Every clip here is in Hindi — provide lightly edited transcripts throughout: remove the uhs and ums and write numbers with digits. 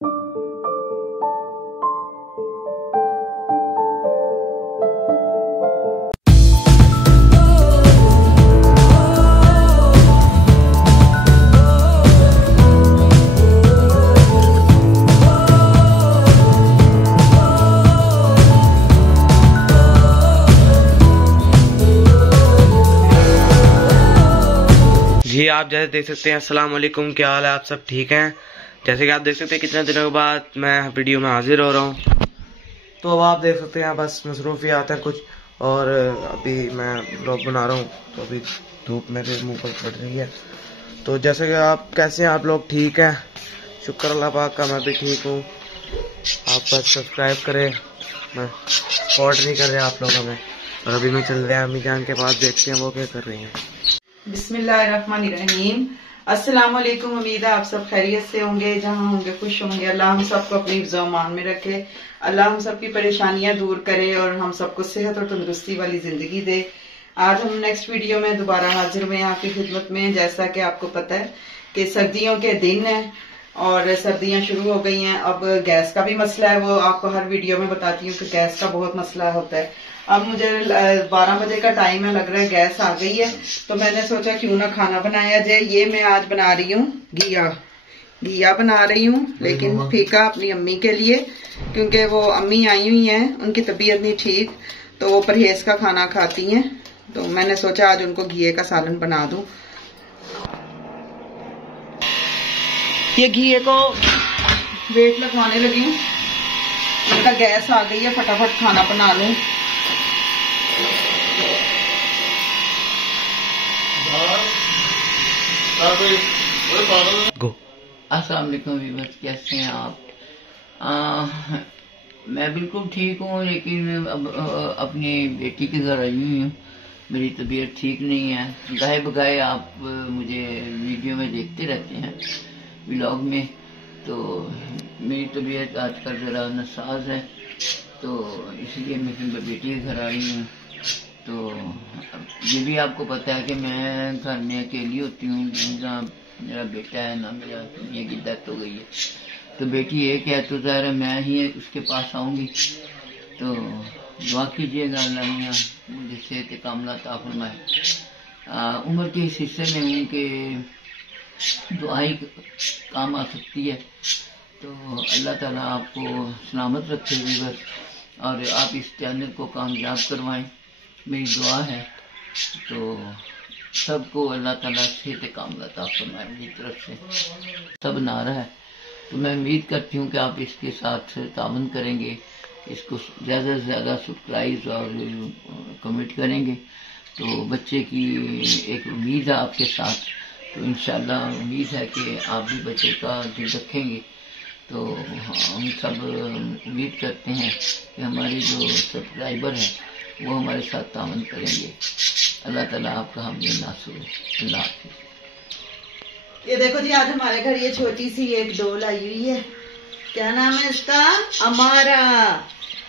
जी आप जैसे देख सकते हैं, अस्सलाम वालेकुम, क्या हाल है? आप सब ठीक हैं? जैसे कि आप देख सकते हैं कितने दिनों के बाद मैं वीडियो में हाजिर हो रहा हूँ। तो अब आप देख सकते हैं बस मसरूफियात हैं कुछ, और अभी मैं व्लॉग बना रहा हूँ। तो अभी धूप मेरे मुंह पर पड़ रही है। तो जैसे कि आप कैसे हैं? आप लोग ठीक हैं? शुक्र अल्लाह पाक का, मैं भी ठीक हूँ। आप बस सब्सक्राइब करें, मैं सपोर्ट नहीं कर रहे आप लोग हमें। और अभी मैं चल रहे हैं अम्मी जान के पास, देखते हैं वो क्या कर रही हैं। बिस्मिल्लाहिर्रहमानिर्रहीम। अस्सलाम वालेकुम। उम्मीद है आप सब खैरियत से होंगे, जहाँ होंगे खुश होंगे। अल्लाह हम सबको अपनी हिफ्ज़ मान में रखे, अल्लाह हम सबकी परेशानियां दूर करे और हम सबको सेहत और तंदुरुस्ती वाली जिंदगी दे। आज हम नेक्स्ट वीडियो में दोबारा हाजिर हुए हैं आपकी खिदमत में। जैसा कि आपको पता है कि सर्दियों के दिन है और सर्दियां शुरू हो गई हैं। अब गैस का भी मसला है, वो आपको हर वीडियो में बताती हूँ कि गैस का बहुत मसला होता है। अब मुझे 12 बजे का टाइम है, लग रहा है गैस आ गई है। तो मैंने सोचा क्यों ना खाना बनाया जाए। ये मैं आज बना रही हूँ घिया बना रही हूँ, लेकिन फीका अपनी अम्मी के लिए, क्योंकि वो अम्मी आई हुई हैं, उनकी तबीयत नहीं ठीक, तो वो परहेज का खाना खाती हैं। तो मैंने सोचा आज उनको घिये का सालन बना दूं। ये घिये को वेट लगवाने लगी हूँ। इनका गैस आ गई है, फटाफट खाना बना लूं। अस्सलाम वालेकुम व्यूअर्स, कैसे हैं आप? मैं बिल्कुल ठीक हूँ, लेकिन अब अपनी बेटी के घर आई हुई हूँ। मेरी तबीयत ठीक नहीं है। गाए बगाए आप मुझे वीडियो में देखते रहते हैं, व्लॉग में। तो मेरी तबीयत आजकल ज़रा नासाज है, तो इसलिए मैं फिर बेटी के घर आई हूँ। तो ये भी आपको पता है कि मैं घर में अकेली होती हूँ, ना मेरा बेटा है ना मेरा ये की डेथ हो गई है। तो बेटी एक है, तो ज़रा मैं ही उसके पास आऊँगी। तो दुआ कीजिएगा अल्लाह मियां मुझे सेहत कामला अता फरमाए। उम्र के इस हिस्से में हूँ कि दुआ ही काम आ सकती है। तो अल्लाह ताला आपको सलामत रखे व्यूअर्स, और आप इस चैनल को कामयाब करवाएं, मेरी दुआ है। तो सबको अल्लाह ताला सेहत कामला अता फरमाए। मेरी तरफ से सब नारा है। तो मैं उम्मीद करती हूँ कि आप इसके साथ तावन करेंगे, इसको ज़्यादा से ज़्यादा सब्सक्राइब और कमेंट करेंगे। तो बच्चे की एक उम्मीद है आपके साथ, तो इंशाल्लाह उम्मीद है कि आप भी बच्चे का दिल रखेंगे। तो हम सब उम्मीद करते हैं कि हमारे जो सब्सक्राइबर हैं वो हमारे साथ तावन करेंगे। अल्लाह ताला आपका हम ये नासुर। अल्लाह हाफ़िज़। ये देखो जी, आज हमारे घर ये छोटी सी एक डोल आई हुई है। क्या नाम है इसका?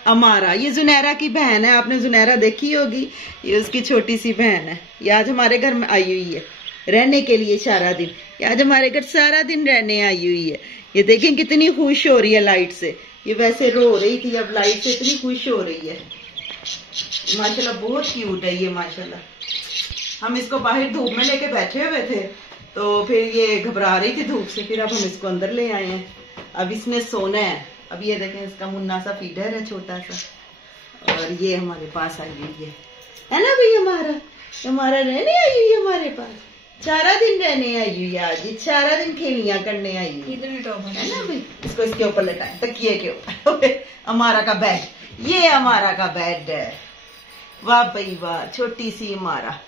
अमारा। ये जुनैरा की बहन है, आपने जुनैरा देखी होगी, ये उसकी छोटी सी बहन है। ये आज हमारे घर में आई हुई है रहने के लिए सारा दिन। ये आज हमारे घर सारा दिन रहने आई हुई है। ये देखें कितनी खुश हो रही है लाइट से। ये वैसे रो रही थी, अब लाइट से इतनी खुश हो रही है। माशाल्लाह बहुत क्यूट है ये, माशाल्लाह। हम इसको बाहर धूप में लेके बैठे हुए थे, तो फिर ये घबरा रही थी धूप से, फिर अब हम इसको अंदर ले आए हैं। अब इसने सोना है। अब ये देखें, इसका मुन्ना सा फीडर है छोटा सा, और ये हमारे पास आई हुई है ना भाई? हमारा रहने आई हुई है हमारे पास, सारा दिन रहने आई हुई है। आज ये सारा दिन खेलियां करने आई हुई है ना भाई? इसको इसके ऊपर लटाए, तकिए के ऊपर। हमारा का बेड, ये हमारा का बेड है। वाह भाई वाह, छोटी सी हमारा,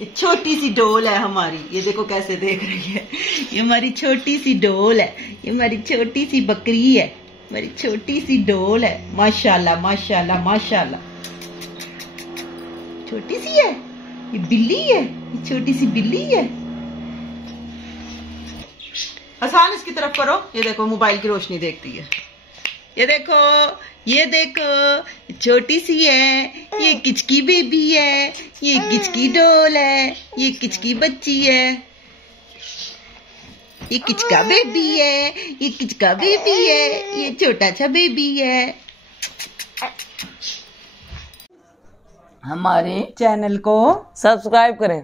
ये छोटी सी डोल है हमारी। ये देखो कैसे देख रही है। ये हमारी छोटी सी डोल है, ये हमारी छोटी सी बकरी है, हमारी छोटी सी डोल है। माशाल्लाह माशाल्लाह माशाल्लाह, छोटी सी है। ये बिल्ली है, ये छोटी सी बिल्ली है। आसान इसकी तरफ करो। ये देखो मोबाइल की रोशनी देखती है। ये देखो छोटी सी है, ये किचकी बेबी है, ये किचकी डोल है, ये किचकी बच्ची है। ये किचका बेबी है, ये किचका बेबी है, ये छोटा सा बेबी है। हमारे चैनल को सब्सक्राइब करें।